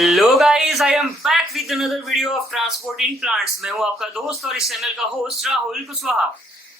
Hello guys, I am back with another video of transport in plants. मैं हूं आपका दोस्त और इस चैनल का होस्ट राहुल कुशवाहा।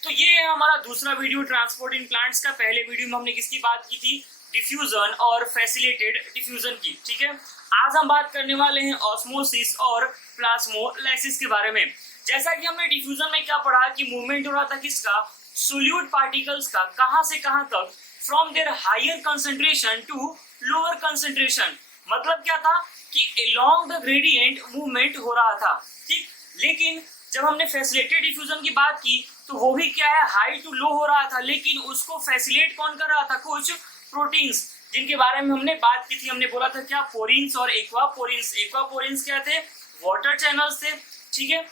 तो ये है हमारा दूसरा वीडियो ट्रांसपोर्ट इन प्लांट्स का। पहले वीडियो में हमने किसकी बात की थी? डिफ्यूजन और फैसिलिटेटेड डिफ्यूजन की। ठीक है, आज हम बात करने वाले हैं ऑस्मोसिस और प्लाज्मोलाइसिस के बारे में। जैसा कि हमने डिफ्यूजन में क्या पढ़ा कि मूवमेंट हो रहा था किसका? सोल्यूट पार्टिकल्स का। कहां से कहां तक? From there higher concentration to lower concentration. मतलब क्या था कि along द ग्रेडियंट मूवमेंट हो रहा था। ठीक, लेकिन जब हमने फैसिलिटेटेड डिफ्यूजन की बात की तो वो भी क्या है, हाई टू लो हो रहा था, लेकिन उसको फैसिलिटेट कौन कर रहा था? कुछ प्रोटीन्स, जिनके बारे में हमने बात की थी। हमने बोला था क्या? पोरिन्स और एक्वापोरिन्स। एक्वापोरिन्स क्या थे? वाटर चैनल्स थे। ठीक है,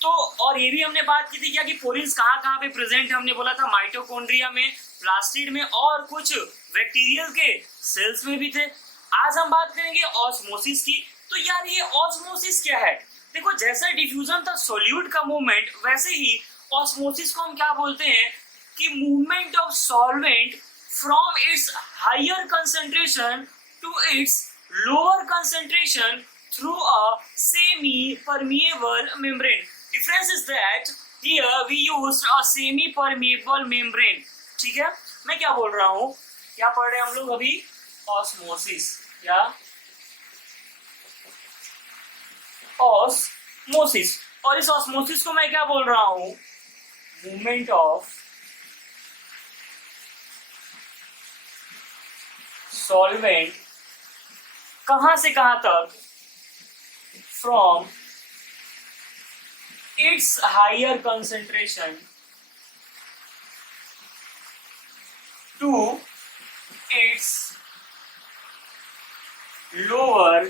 तो और ये भी हमने बात की थी क्या कि पोरिन्स कहाँ कहाँ पे प्रेजेंट है। हमने बोला था माइटोकॉन्ड्रिया में, प्लास्टिड में और कुछ बैक्टीरियल के सेल्स में भी थे। आज हम बात करेंगे ऑस्मोसिस की। तो यार ये ऑस्मोसिस क्या है? देखो, जैसा डिफ्यूजन था सोल्यूट का मूवमेंट, वैसे ही ऑस्मोसिस को हम क्या बोलते हैं कि movement of solvent from its higher concentration to its lower concentration through a semi permeable membrane. Difference is that here we used a semi permeable membrane. ठीक है, मैं क्या बोल रहा हूँ? क्या पढ़ रहे हैं हम लोग अभी? ऑस्मोसिस। क्या? ऑस्मोसिस। और इस ऑस्मोसिस को मैं क्या बोल रहा हूं? मूवमेंट ऑफ सॉल्वेंट कहां से कहां तक? From its higher concentration to its lower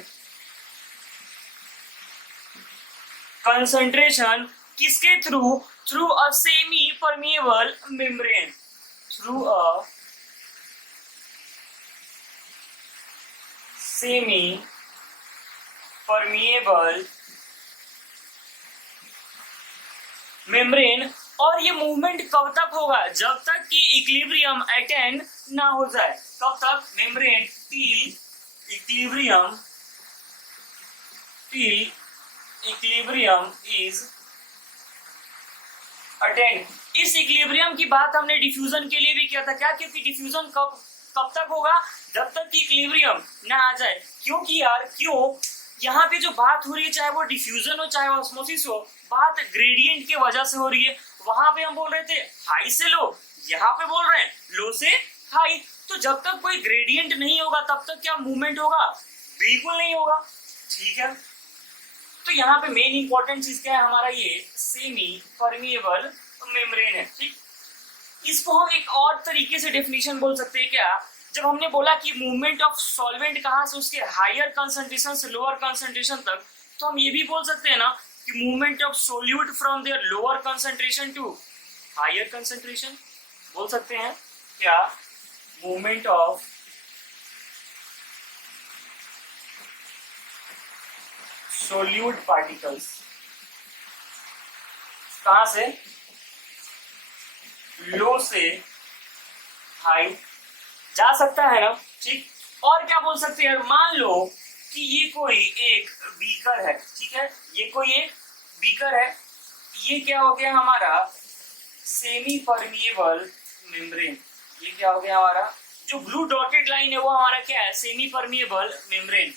concentration. किसके through? Through a semi permeable membrane. Through a semi permeable membrane. और ये मूवमेंट कब तक होगा? जब तक कि इक्विलिब्रियम अटेन ना हो जाए। कब तक? Membrane till equilibrium is attend. इस इक्विलिब्रियम की बात हमने डिफ्यूजन के लिए भी किया था। क्या? क्योंकि डिफ्यूजन कब तक होगा? जब तक कि इक्विलिब्रियम ना आ जाए। क्योंकि यार, क्यों? यहाँ पे जो बात हो रही है, चाहे वो डिफ्यूजन हो चाहे ऑस्मोसिस हो, बात ग्रेडियंट की वजह से हो रही है। वहां पे हम बोल रहे थे हाई से लो, यहाँ पे बोल रहे हैं लो से हाई। तो जब तक कोई ग्रेडियंट नहीं होगा तब तक क्या मूवमेंट होगा? बिल्कुल नहीं होगा। ठीक है, तो यहाँ पे मेन इंपॉर्टेंट चीज क्या है हमारा? ये सेमी परमिएबल मेम्ब्रेन है। ठीक, इसको हम एक और तरीके से डेफिनेशन बोल सकते हैं। क्या? जब हमने बोला कि मूवमेंट ऑफ सॉल्वेंट कहाँ से उसके हायर कंसंट्रेशन से लोअर कंसंट्रेशन तक, तो हम ये भी बोल सकते हैं ना कि movement of solute from there lower concentration to higher concentration. बोल सकते हैं क्या? मूवमेंट ऑफ सोल्यूट पार्टिकल्स कहां से? लो से हाई जा सकता है ना। ठीक, और क्या बोल सकते हैं? मान लो कि ये कोई एक बीकर है। ठीक है, ये कोई एक बीकर है। ये क्या हो गया हमारा? Semi permeable membrane. ये क्या हो गया हमारा? जो ब्लू डॉटेड लाइन है वो हमारा क्या है? Semi permeable membrane.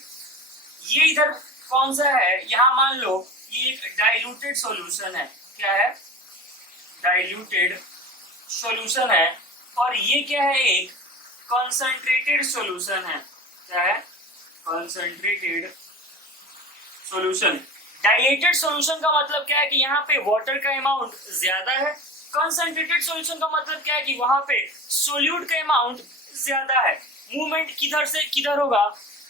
ये इधर कौन सा है? यहां मान लो ये एक डाइल्यूटेड सॉल्यूशन है। क्या है? डाइल्यूटेड सॉल्यूशन है। और ये क्या है? एक कंसंट्रेटेड सॉल्यूशन है। क्या है? Concentrated solution. डाइलेटेड सॉल्यूशन का मतलब क्या है कि यहाँ पे वाटर का अमाउंट ज्यादा है। कंसंट्रेटेड सॉल्यूशन का मतलब क्या है कि वहां पे सोल्यूट का अमाउंट ज्यादा है। मूवमेंट किधर से किधर होगा?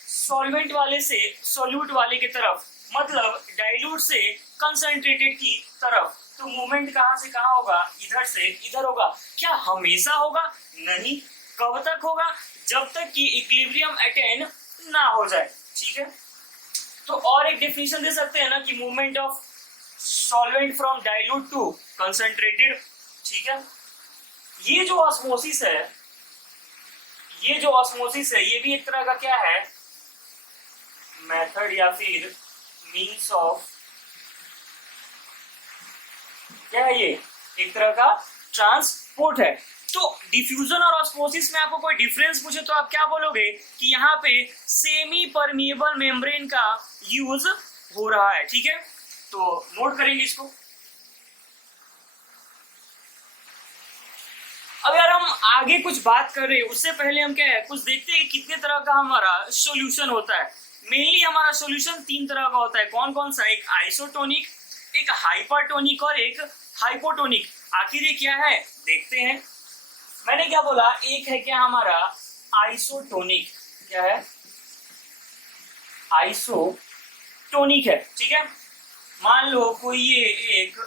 सॉल्वेंट वाले से सोल्यूट वाले की तरफ, मतलब डाइल्यूट से कंसंट्रेटेड की तरफ। तो मूवमेंट कहां से कहां होगा? इधर से इधर होगा। क्या हमेशा होगा? नहीं। कब तक होगा? जब तक कि इक्विलिब्रियम अटेन ना हो जाए। ठीक है, तो और एक डेफिनेशन दे सकते हैं ना कि movement of solvent from dilute to concentrated. ठीक है, ये जो ऑस्मोसिस है, ये भी एक तरह का क्या है? मेथड या फिर मीन्स ऑफ, क्या है ये, एक तरह का ट्रांसपोर्ट है। तो डिफ्यूजन और ऑस्मोसिस में आपको कोई डिफरेंस पूछे तो आप क्या बोलोगे कि यहाँ पे सेमी परमिएबल मेम्ब्रेन का यूज हो रहा है, ठीक है। तो नोट करेंगे इसको। अब यार हम आगे कुछ बात कर रहे हैं उससे पहले हम क्या है कुछ देखते हैं कितने तरह का हमारा सॉल्यूशन होता है। मेनली हमारा सॉल्यूशन 3 तरह का होता है। कौन कौन सा, एक आइसोटोनिक, एक हाइपरटोनिक और एक हाइपोटोनिक। आखिर ये क्या है देखते हैं। मैंने क्या बोला, एक है क्या हमारा आइसोटोनिक, क्या है आइसोटोनिक है, ठीक है। मान लो कोई ये एक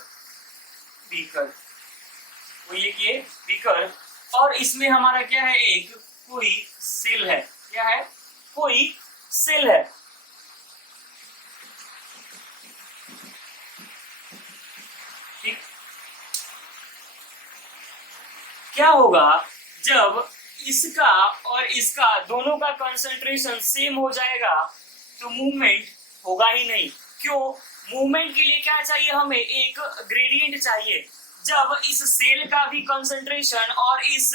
बीकर, कोई एक ये बीकर और इसमें हमारा क्या है एक कोई सेल है, क्या है कोई सेल है। ठीक, क्या होगा जब इसका और इसका दोनों का कंसंट्रेशन सेम हो जाएगा तो मूवमेंट होगा ही नहीं। क्यों? मूवमेंट के लिए क्या चाहिए, हमें एक ग्रेडियंट चाहिए। जब इस सेल का भी कंसंट्रेशन और इस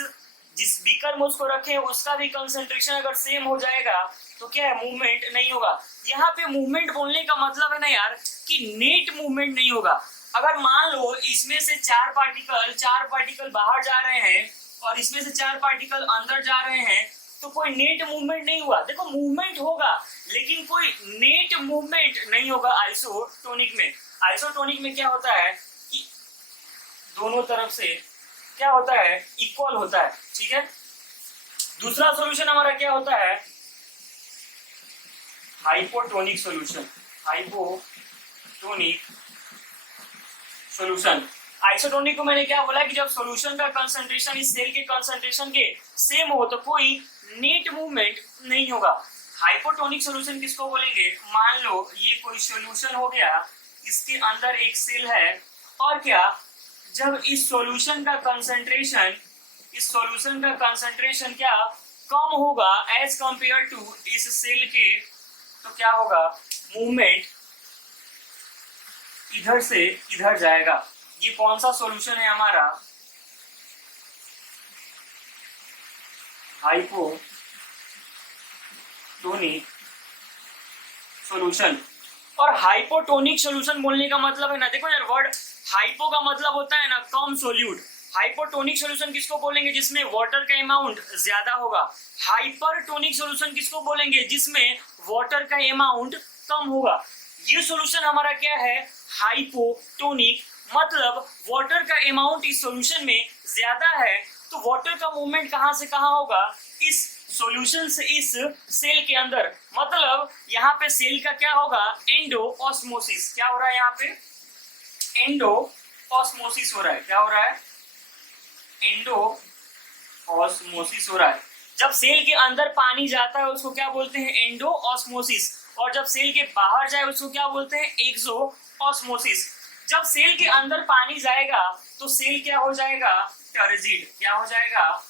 जिस बीकर में उसको रखे उसका भी कंसंट्रेशन अगर सेम हो जाएगा तो क्या है मूवमेंट नहीं होगा। यहाँ पे मूवमेंट बोलने का मतलब है ना यार कि नेट मूवमेंट नहीं होगा। अगर मान लो इसमें से 4 पार्टिकल बाहर जा रहे हैं और इसमें से 4 पार्टिकल अंदर जा रहे हैं तो कोई नेट मूवमेंट नहीं हुआ। देखो मूवमेंट होगा लेकिन कोई नेट मूवमेंट नहीं होगा आइसोटोनिक में। आइसोटोनिक में क्या होता है कि दोनों तरफ से क्या होता है इक्वल होता है, ठीक है। दूसरा सॉल्यूशन हमारा क्या होता है hypotonic solution, hypotonic solution. Isotonic को मैंने क्या बोला कि जब सॉल्यूशन का कंसंट्रेशन इस सेल के कंसंट्रेशन के सेम हो तो कोई नेट मूवमेंट नहीं होगा। हाइपोटोनिक सॉल्यूशन किसको बोलेंगे, मान लो ये कोई सॉल्यूशन हो गया, इसके अंदर एक सेल है और क्या जब इस सॉल्यूशन का कंसंट्रेशन क्या कम होगा एज कंपेयर टू इस सेल के तो क्या होगा मूवमेंट इधर से इधर जाएगा। ये कौन सा सॉल्यूशन है हमारा हाइपोटोनिक सॉल्यूशन। और हाइपोटोनिक सॉल्यूशन बोलने का मतलब है ना, देखो यार वर्ड हाइपो का मतलब होता है ना कम सोल्यूट। हाइपोटोनिक सॉल्यूशन किसको बोलेंगे जिसमें वाटर का अमाउंट ज्यादा होगा। हाइपरटोनिक सॉल्यूशन किसको बोलेंगे जिसमें वाटर का अमाउंट कम होगा। ये सॉल्यूशन हमारा क्या है हाइपोटोनिक, मतलब वाटर का अमाउंट इस सॉल्यूशन में ज्यादा है तो वाटर का मूवमेंट कहां से कहां होगा इस सॉल्यूशन से इस सेल के अंदर। मतलब यहाँ पे सेल का क्या होगा एंडो ऑस्मोसिस। क्या हो रहा है यहाँ पे एंडो ऑस्मोसिस हो रहा है। क्या हो रहा है एंडो ऑस्मोसिस हो रहा है। जब सेल के अंदर पानी जाता है उसको क्या बोलते हैं एंडो ऑस्मोसिस और जब सेल के बाहर जाए उसको क्या बोलते हैं एक्सो ऑस्मोसिस। जब सेल के अंदर पानी जाएगा तो सेल क्या हो जाएगा टर्जिड। क्या हो जाएगा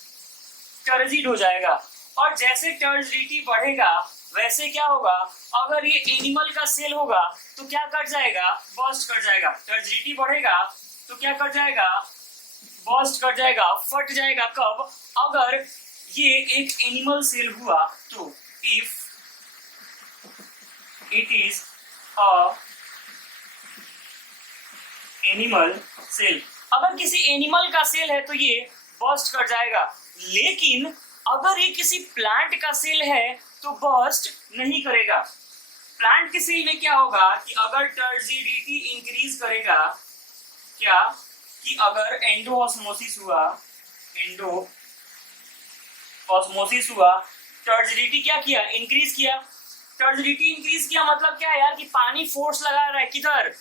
टर्जिड हो जाएगा। और जैसे टर्जिडिटी बढ़ेगा वैसे क्या होगा अगर ये एनिमल का सेल होगा तो क्या कर जाएगा बर्स्ट कर जाएगा। टर्जिडिटी बढ़ेगा तो क्या कर जाएगा बर्स्ट कर जाएगा, फट जाएगा। कब अगर ये एक एनिमल सेल हुआ तो if it is a animal cell. अगर किसी एनिमल का सेल है तो ये बर्स्ट कर जाएगा। लेकिन अगर ये किसी प्लांट का सेल है तो बर्स्ट नहीं करेगा। प्लांट के सेल में क्या होगा कि अगर टर्जिडिटी इंक्रीज करेगा, क्या कि अगर एंडोऑस्मोसिस हुआ टर्जिडिटी क्या किया इंक्रीज किया। टर्जिडिटी इंक्रीज किया मतलब क्या है यार कि पानी फोर्स लगा रहा है किधर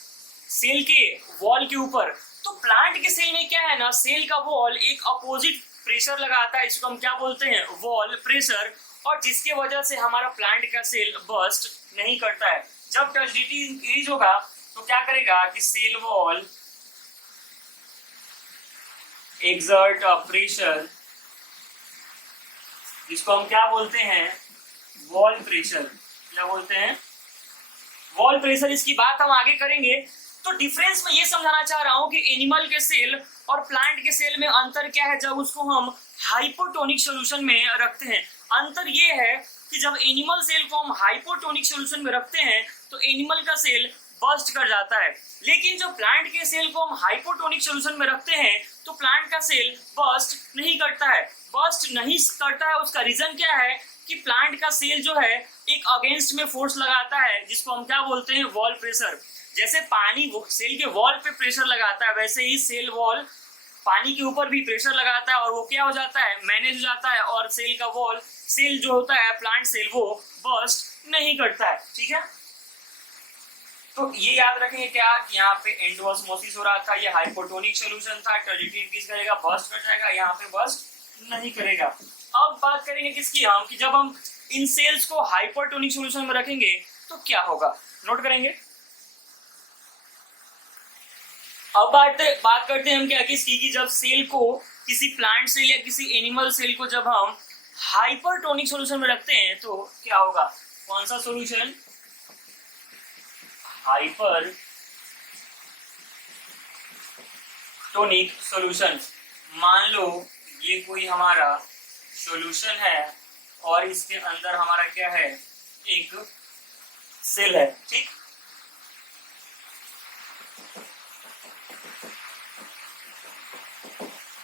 सेल के वॉल के ऊपर। तो प्लांट के सेल में क्या है ना सेल का वॉल एक अपोजिट प्रेशर लगाता है, इसको हम क्या बोलते हैं वॉल प्रेशर, और जिसके वजह से हमारा प्लांट का सेल बर्स्ट नहीं करता है। जब टर्जिडिटी इंक्रीज होगा तो क्या करेगा कि cell wall exert a pressure, जिसको हम क्या बोलते हैं वॉल प्रेशर। क्या बोलते हैं वॉल प्रेशर, इसकी बात हम आगे करेंगे। तो डिफरेंस में ये समझाना चाह रहा हूं कि एनिमल के सेल और प्लांट के सेल में अंतर क्या है जब उसको हम हाइपोटोनिक सॉल्यूशन में रखते हैं। अंतर ये है कि जब एनिमल सेल को हम हाइपोटोनिक सॉल्यूशन में रखते हैं तो एनिमल का सेल बर्स्ट कर जाता है, लेकिन जो प्लांट के सेल को हम हाइपोटोनिक सॉल्यूशन में रखते हैं तो प्लांट का सेल बर्स्ट नहीं करता है। बर्स्ट नहीं करता है, उसका रीजन क्या है कि प्लांट का सेल जो है एक अगेंस्ट में फोर्स लगाता है, जिसको हम क्या बोलते हैं, वॉल प्रेशर। जैसे पानी सेल के वॉल पे प्रेशर लगाता है, वैसे ही सेल वॉल पानी के ऊपर भी प्रेशर लगाता है और वो क्या हो जाता है, मैनेज हो जाता है, और सेल का वॉल, सेल जो होता है प्लांट सेल, वो बर्स्ट नहीं करता है। ठीक है, तो ये याद रखेंगे क्या, यहाँ पे एंडोऑस्मोसिस हो रहा था, ये हाइपोटोनिक सॉल्यूशन था, टर्जिटी इंक्रीज करेगा, बर्स्ट कर जाएगा, यहाँ पे बर्स्ट नहीं करेगा। अब बात करेंगे किसकी हम, कि जब हम इन सेल्स को हाइपरटोनिक सॉल्यूशन में रखेंगे तो क्या होगा, नोट करेंगे। अब बात करते हैं हम क्या, किसकी, कि जब सेल को, किसी प्लांट सेल या किसी एनिमल सेल को जब हम हाइपरटोनिक सॉल्यूशन में रखते हैं तो क्या होगा, कौन सा सॉल्यूशन, हाइपरटोनिक सॉल्यूशन। मान लो ये कोई हमारा सॉल्यूशन है और इसके अंदर हमारा क्या है, एक सेल है, ठीक।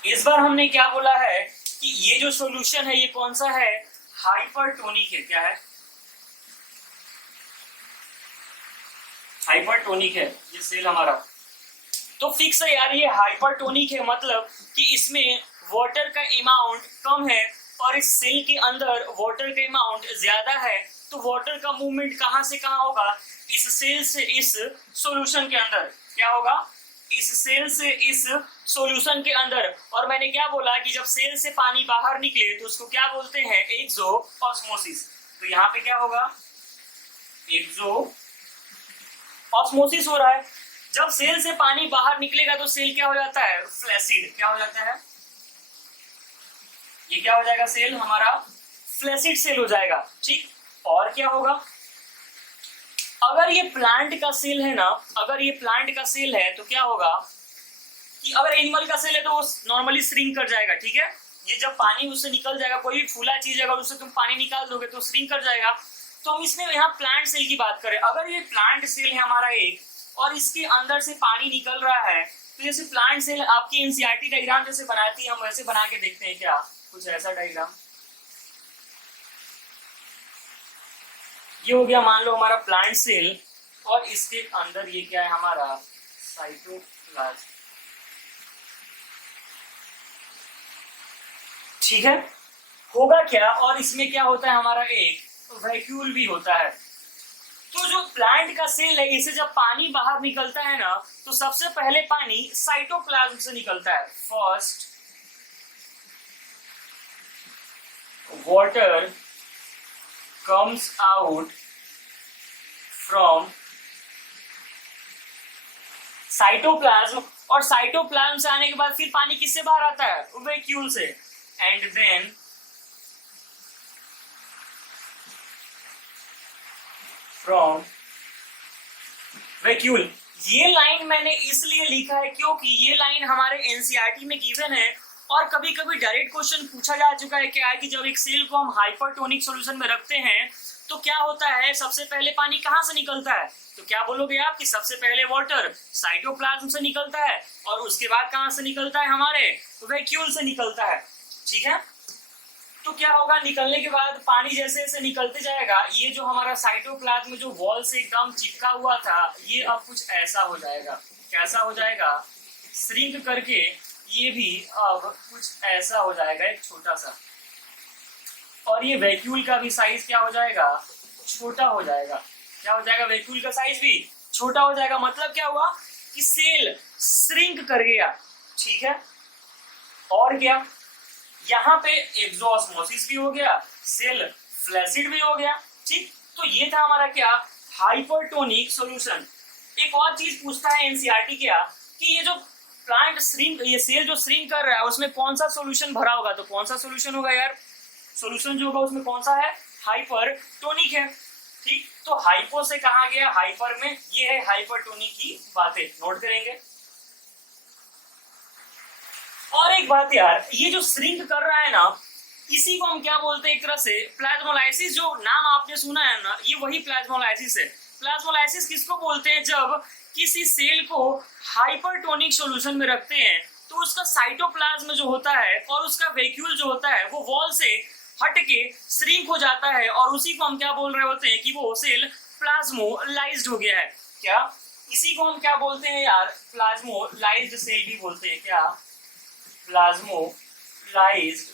इस बार हमने क्या बोला है कि ये जो सॉल्यूशन है ये कौन सा है, हाइपरटोनिक है। क्या है, हाइपरटोनिक है ये सेल हमारा। तो फिक्स है यार, ये हाइपरटोनिक है, मतलब कि इसमें वाटर का अमाउंट कम है और इस सेल के अंदर वाटर का अमाउंट ज्यादा है। तो वाटर का मूवमेंट कहां से कहां होगा, इस सेल से इस सॉल्यूशन के अंदर। क्या होगा, इस सेल से इस सॉल्यूशन के अंदर। और मैंने क्या बोला कि जब सेल से पानी बाहर निकले तो उसको क्या बोलते हैं, एक्सोऑस्मोसिस। तो यहाँ पे क्या होगा, एक्सोऑस्मोसिस हो रहा है। जब सेल से पानी बाहर निकलेगा तो सेल क्या हो जाता है, फ्लैसिड। क्या हो जाता है, ये क्या हो जाएगा, सेल हमारा फ्लैसिड सेल हो जाएगा, ठीक। और क्या होगा, अगर ये प्लांट का सेल है ना, अगर ये प्लांट का सेल है तो क्या होगा कि अगर एनिमल का सेल है तो वो नॉर्मली श्रिंक कर जाएगा, ठीक है। ये जब पानी उससे निकल जाएगा, कोई भी फूला चीज अगर उससे तुम पानी निकाल दोगे तो श्रिंक कर जाएगा। तो हम इसमें यहाँ प्लांट सेल की बात करें, अगर ये प्लांट सेल है हमारा एक और इसके अंदर से पानी निकल रहा है, तो जैसे प्लांट सेल आपकी एनसीईआरटी डायग्राम जैसे बनाती है, हम वैसे बना के देखते हैं क्या, कुछ ऐसा डायग्राम। ये हो गया मान लो हमारा प्लांट सेल और इसके अंदर ये क्या है हमारा साइटोप्लाज्म, ठीक है। होगा क्या, और इसमें क्या होता है हमारा एक वैक्यूल भी होता है। तो जो प्लांट का सेल है, इसे जब पानी बाहर निकलता है ना, तो सबसे पहले पानी साइटोप्लाज्म से निकलता है। First water comes out from cytoplasm, और साइटोप्लाज्म से आने के बाद फिर पानी किससे बाहर आता है, वैक्यूल से। And then from vacuole. ये लाइन मैंने इसलिए लिखा है क्योंकि ये लाइन हमारे एनसीईआरटी में गिवन है और कभी कभी डायरेक्ट क्वेश्चन पूछा जा चुका है क्या है कि जब एक सेल को हम हाइपरटोनिक सॉल्यूशन में रखते हैं तो क्या होता है, सबसे पहले पानी कहां से निकलता है, तो क्या बोलोगे आप कि सबसे पहले वाटर साइटोप्लाज्म से निकलता है और उसके बाद कहां से निकलता है, हमारे वैक्यूल से निकलता है, ठीक है। तो क्या होगा, निकलने के बाद पानी जैसे जैसे निकलते जाएगा, ये जो हमारा साइटोप्लाज्म जो वॉल से एकदम चिपका हुआ था, ये अब कुछ ऐसा हो जाएगा। कैसा हो जाएगा, श्रिंक करके ये भी अब कुछ ऐसा हो जाएगा, एक छोटा सा। और ये वैक्यूल का भी साइज क्या हो जाएगा, छोटा हो जाएगा। क्या हो जाएगा, वैक्यूल का साइज भी छोटा हो जाएगा। मतलब क्या हुआ कि सेल श्रिंक कर गया, ठीक है। और क्या, यहाँ पे एक्सोऑस्मोसिस भी हो गया, सेल फ्लैसिड भी हो गया, ठीक। तो ये था हमारा क्या, हाइपरटोनिक सॉल्यूशन। एक और चीज पूछता है एनसीईआरटी क्या, कि ये जो प्लांट श्रिंक, ये सेल जो श्रिंक कर रहा है उसमें कौन सा सॉल्यूशन भरा होगा, तो कौन सा सॉल्यूशन होगा यार, सॉल्यूशन जो होगा उसमें कौन सा है, हाइपरटोनिक है। ठीक, तो हाइपो से कहा गया हाइपर में, ये है हाइपरटोनी की बातें, नोट करेंगे। और एक बात यार, ये जो श्रिंक कर रहा है ना, इसी को हम क्या बोलते हैं, एक तरह से प्लाज्मोलाइसिस। जो नाम आपने सुना है ना, ये वही प्लाज्मोलाइसिस है। प्लाज्मोलाइसिस किसको बोलते हैं, जब किसी सेल को हाइपरटोनिक सॉल्यूशन में रखते हैं तो उसका साइटोप्लाज्म जो होता है और उसका वैक्यूल जो होता है वो वॉल से हट के श्रिंक हो जाता है, और उसी को हम क्या बोल रहे होते हैं कि वो सेल प्लाज्मोलाइज्ड हो गया है। क्या इसी को हम क्या बोलते हैं यार, प्लाज्मोलाइज्ड सेल भी बोलते हैं। क्या प्लाज्मोलाइज्ड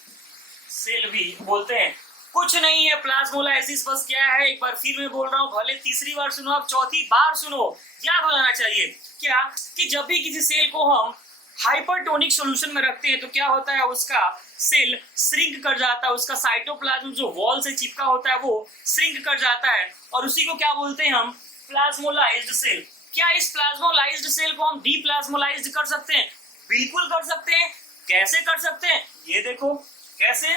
सेल भी बोलते हैं। कुछ नहीं है प्लाज्मोलाइसिस, बस क्या है, एक बार फिर मैं बोल रहा हूँ, भले तीसरी बार सुनो आप चौथी बार सुनो, याद हो जाना चाहिए। क्या कि जब भी किसी सेल को हम हाइपरटोनिक सॉल्यूशन में रखते हैं तो क्या होता है, उसका सेल श्रिंक कर जाता है, उसका साइटोप्लाज्म जो वॉल से चिपका होता है वो श्रिंक कर जाता है, और उसी को क्या बोलते हैं हम, प्लाज्मोलाइज्ड सेल। क्या इस प्लाज्मोलाइज्ड सेल को हम डीप्लाज्मोलाइज्ड कर सकते हैं? बिल्कुल कर सकते हैं। कैसे कर सकते हैं, ये देखो कैसे।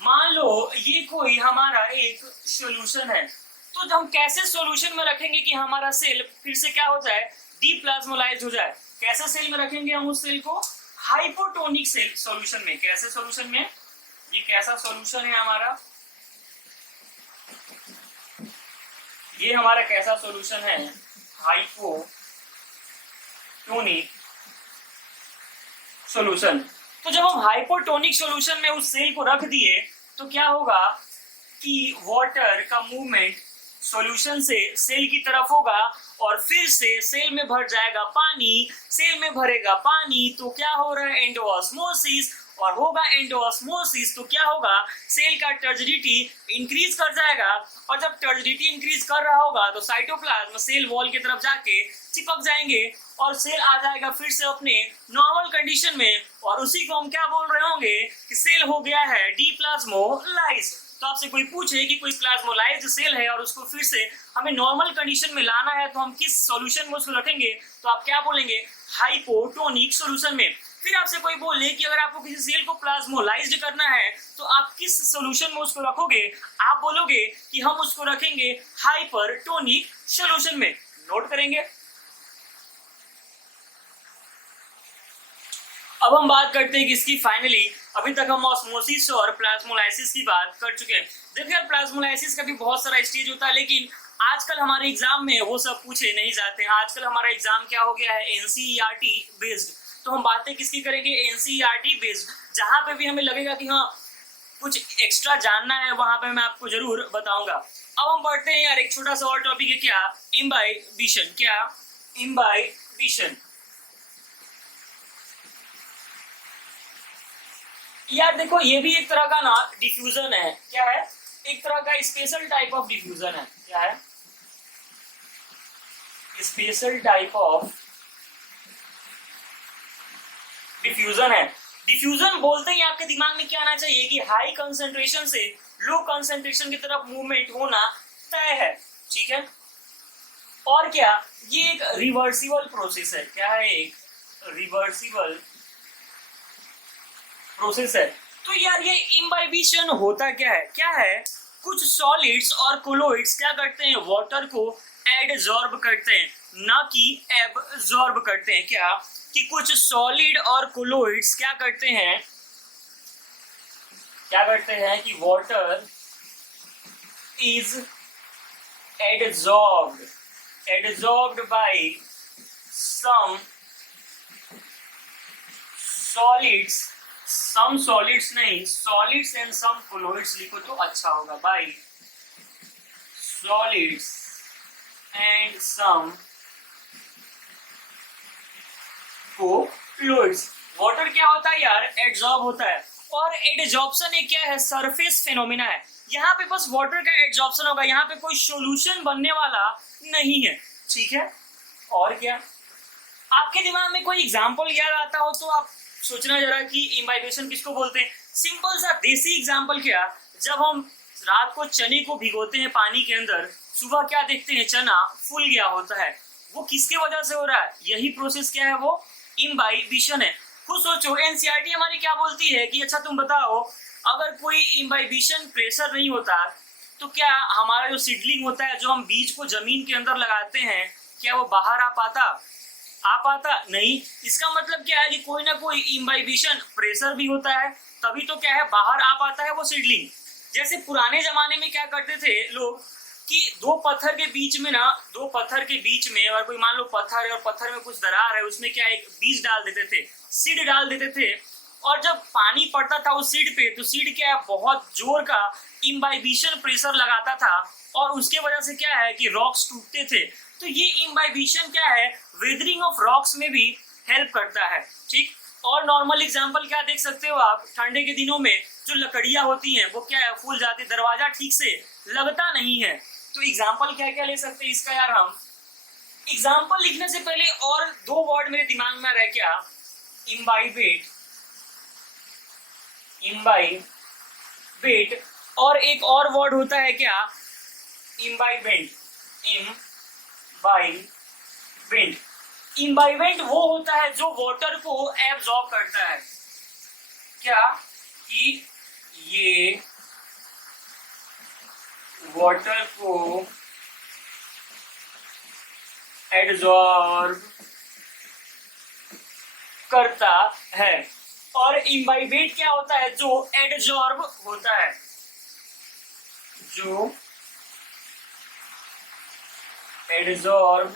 मान लो ये कोई हमारा एक सॉल्यूशन है, तो हम कैसे सॉल्यूशन में रखेंगे कि हमारा सेल फिर से क्या हो जाए, डीप्लाज्मोलाइज्ड हो जाए। कैसे सेल में रखेंगे हम उस सेल को, हाइपोटोनिक सेल सॉल्यूशन में। कैसे सॉल्यूशन में, ये कैसा सॉल्यूशन है हमारा, ये हमारा कैसा सॉल्यूशन है, हाइपोटोनिक सॉल्यूशन। तो जब हम हाइपोटोनिक सॉल्यूशन में उस सेल को रख दिए तो क्या होगा कि वाटर का मूवमेंट सॉल्यूशन से सेल की तरफ होगा, और फिर से सेल में भर जाएगा पानी, सेल में भरेगा पानी तो क्या हो रहा है, एंडोऑस्मोसिस, और होगा एंडोऑस्मोसिस तो क्या होगा, सेल का टर्जिडिटी इंक्रीज कर जाएगा, और जब टर्जिडिटी इंक्रीज कर रहा होगा तो साइटोप्लाज्म सेल वॉल की तरफ जाके चिपक जाएंगे, और सेल आ जाएगा फिर से अपने नॉर्मल कंडीशन में, और उसी को हम क्या बोल रहे होंगे कि सेल हो गया है डीप्लाज्मोलाइज्ड। तो आपसे कोई पूछे कि कोई प्लाज्मोलाइज्ड सेल है और उसको फिर से हमें नॉर्मल कंडीशन में लाना है तो हम किस सॉल्यूशन में उसको रखेंगे, तो आप क्या बोलेंगे, हाइपोटोनिक सॉल्यूशन में। फिर आपसे कोई बोले कि अगर आपको किसी सेल को प्लाज्मोलाइज्ड करना है तो आप किस सॉल्यूशन में उसको रखोगे, आप बोलोगे कि हम उसको रखेंगे हाइपरटोनिक सॉल्यूशन में। नोट करेंगे। अब हम बात करते हैं किसकी, फाइनली अभी तक हम ऑस्मोसिस और प्लाज्मोलाइसिस की बात कर चुके हैं। देखिए प्लाज्मोलाइसिस का भी बहुत सारा स्टेज होता है, लेकिन आजकल हमारे एग्जाम में वो सब पूछे नहीं जाते हैं। आजकल हमारा एग्जाम क्या हो गया है, एनसीईआरटी बेस्ड। तो हम बातें किसकी करेंगे, एनसीईआरटी बेस्ड। जहां पे भी हमें लगेगा कि हाँ कुछ एक्स्ट्रा जानना है, वहां पे मैं आपको जरूर बताऊंगा। अब हम बढ़ते हैं यार, एक छोटा सा और टॉपिक है, क्या, इम्बाइबिशन। क्या, इम्बाइबिशन। यार देखो ये भी एक तरह का ना डिफ्यूजन है। क्या है, एक तरह का स्पेशल टाइप ऑफ डिफ्यूजन है। क्या है, स्पेशल टाइप ऑफ डिफ्यूजन है। डिफ्यूजन बोलते ही आपके दिमाग में क्या आना चाहिए कि हाई कंसंट्रेशन से लो कंसंट्रेशन की तरफ मूवमेंट होना तय है। ठीक है, और क्या, ये एक रिवर्सिबल प्रोसेस है। क्या है, एक रिवर्सिबल प्रोसेस है। तो यार ये इम्बाइबिशन होता क्या है, क्या है, कुछ सॉलिड्स और कोलोइड्स क्या करते हैं, वाटर को एडजॉर्ब करते हैं, ना कि एब्जॉर्ब करते हैं। क्या कि कुछ सॉलिड और कोलोइड्स क्या करते हैं, कि water is adsorbed by some solids नहीं, सॉलिड्स एंड सम कोलोइड्स लिखो तो अच्छा होगा, by solids and some colloids. Water क्या होता है यार, एडजॉर्ब होता है, और एडजॉर्प्शन एक क्या है, सरफेस फेनोमेना है। यहाँ पे बस वाटर का एडजॉर्प्शन होगा, यहाँ पे कोई सॉल्यूशन बनने वाला नहीं है। ठीक है, और क्या, आपके दिमाग में कोई एग्जांपल याद आता हो तो आप सोचना जरा कि इम्बाइबिशन किसको बोलते हैं। सिंपल सा देसी एग्जांपल, क्या, जब हम रात को चने को भिगोते हैं पानी के अंदर, सुबह क्या देखते हैं, चना फूल गया होता है, वो किसके वजह से हो रहा है, यही प्रोसेस क्या है, वो इम्बाइबिशन है। खुद सोचो, एनसीईआरटी हमारी क्या बोलती है कि अच्छा तुम बताओ, अगर कोई इम्बाइबिशन प्रेशर नहीं होता तो क्या हमारा जो सीडलिंग होता है, जो हम बीज को जमीन के अंदर लगाते हैं, क्या वो बाहर आ पाता नहीं। इसका मतलब क्या है कि कोई ना कोई इम्बाइबिशन प्रेशर भी होता है, तभी तो क्या है बाहर आ पाता है वो सीडलिंग। जैसे पुराने जमाने में क्या करते थे लोग कि दो पत्थर के बीच में अगर कोई मान लो पत्थर है और पत्थर में कुछ दरार है, उसमें क्या एक बीज डाल देते थे, सीड डाल देते थे, और जब पानी पड़ता था उस सीड पे तो सीड क्या है बहुत जोर का इम्बाइबिशन प्रेशर लगाता था, और उसके वजह से क्या है कि रॉक्स टूटते थे। तो ये इम्बाइबिशन क्या है वेदरिंग ऑफ रॉक्स में भी हेल्प करता है, ठीक। और नॉर्मल एग्जांपल क्या देख सकते हो आप, ठंडे के दिनों में जो लकड़ियां होती हैं वो क्या है फूल जाती, दरवाजा ठीक से लगता नहीं है। तो एग्जांपल क्या क्या ले सकते हैं इसका यार, हम एग्जांपल लिखने से पहले और दो वर्ड मेरे दिमाग में रह क्या, इम्बाइबेट और एक और वर्ड होता है क्या, इम्बाइबेंट। इम्बाइबेंट वो होता है जो वाटर को एब्जॉर्ब करता है, क्या कि ये वाटर को एब्जॉर्ब करता है। और इम्बाइबेट क्या होता है, जो एडजॉर्ब होता है, जो एडजॉर्ब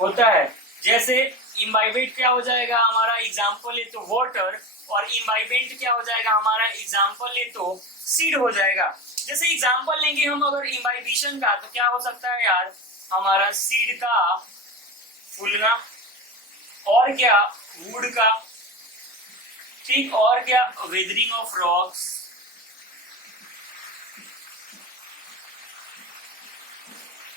होता है। जैसे इम्बाइबेट क्या हो जाएगा हमारा एग्जाम्पल है तो वाटर, और इम्बाइबेंट क्या हो जाएगा हमारा एग्जाम्पल है तो सीड हो जाएगा। जैसे एग्जाम्पल लेंगे हम अगर इम्बाइबिशन का, तो क्या हो सकता है यार हमारा सीड का फूलना, और क्या वुड का, ठीक, और क्या वेदरिंग ऑफ रॉक्स।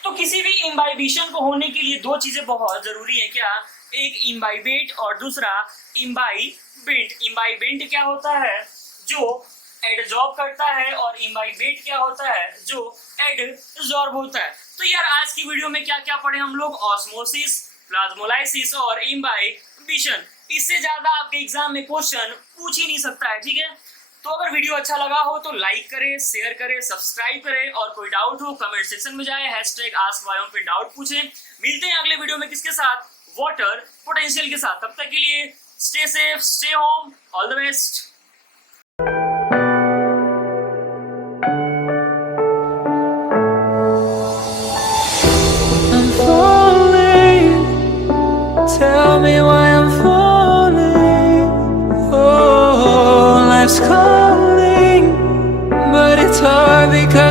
तो किसी भी इम्बाइबिशन को होने के लिए दो चीजें बहुत जरूरी है, क्या, एक इम्बाइबेट और दूसरा इम्बाइबेंट। इम्बाइबेंट क्या होता है जो एडजॉर्ब करता है, और इम्बाइबेट क्या होता है जो एडजॉर्ब होता है। तो यार आज की वीडियो में क्या क्या पढ़े हम लोग, ऑस्मोसिस, प्लाज्मोलाइसिस और इम्बाइबिशन। इससे ज्यादा आपके एग्जाम में क्वेश्चन पूछ ही नहीं सकता है, ठीक है। तो अगर वीडियो अच्छा लगा हो तो लाइक करें, शेयर करें, सब्सक्राइब करें, और कोई डाउट हो कमेंट सेक्शन में जाए #AskVayom पे डाउट पूछें। मिलते हैं अगले वीडियो में किसके साथ, वाटर पोटेंशियल के साथ। तब तक के लिए stay safe, stay home, all the best. Tell me why I'm falling. Oh, life's calling, but it's hard because